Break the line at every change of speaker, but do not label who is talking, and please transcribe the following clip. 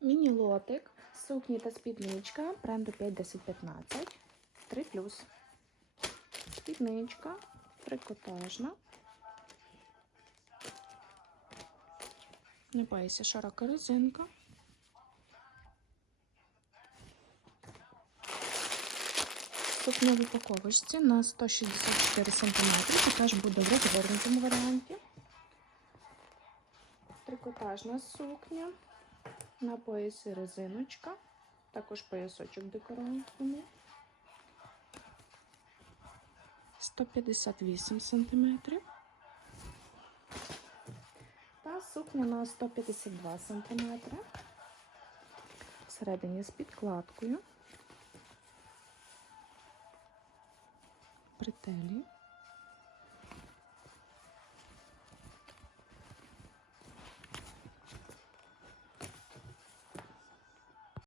Міні-лотик, сукні та спідничка бренду 51015 3 Спідничка трикотажна. Не бойся, широка резинка. Сукня в упаковочці на 164 см. Також буде в розвернутому варіанті. Трикотажна сукня. На поясі резиночка. Також поясочок декоративний. 158 см. Та сукня на 152 см. Всередині з підкладкою. Бретелі.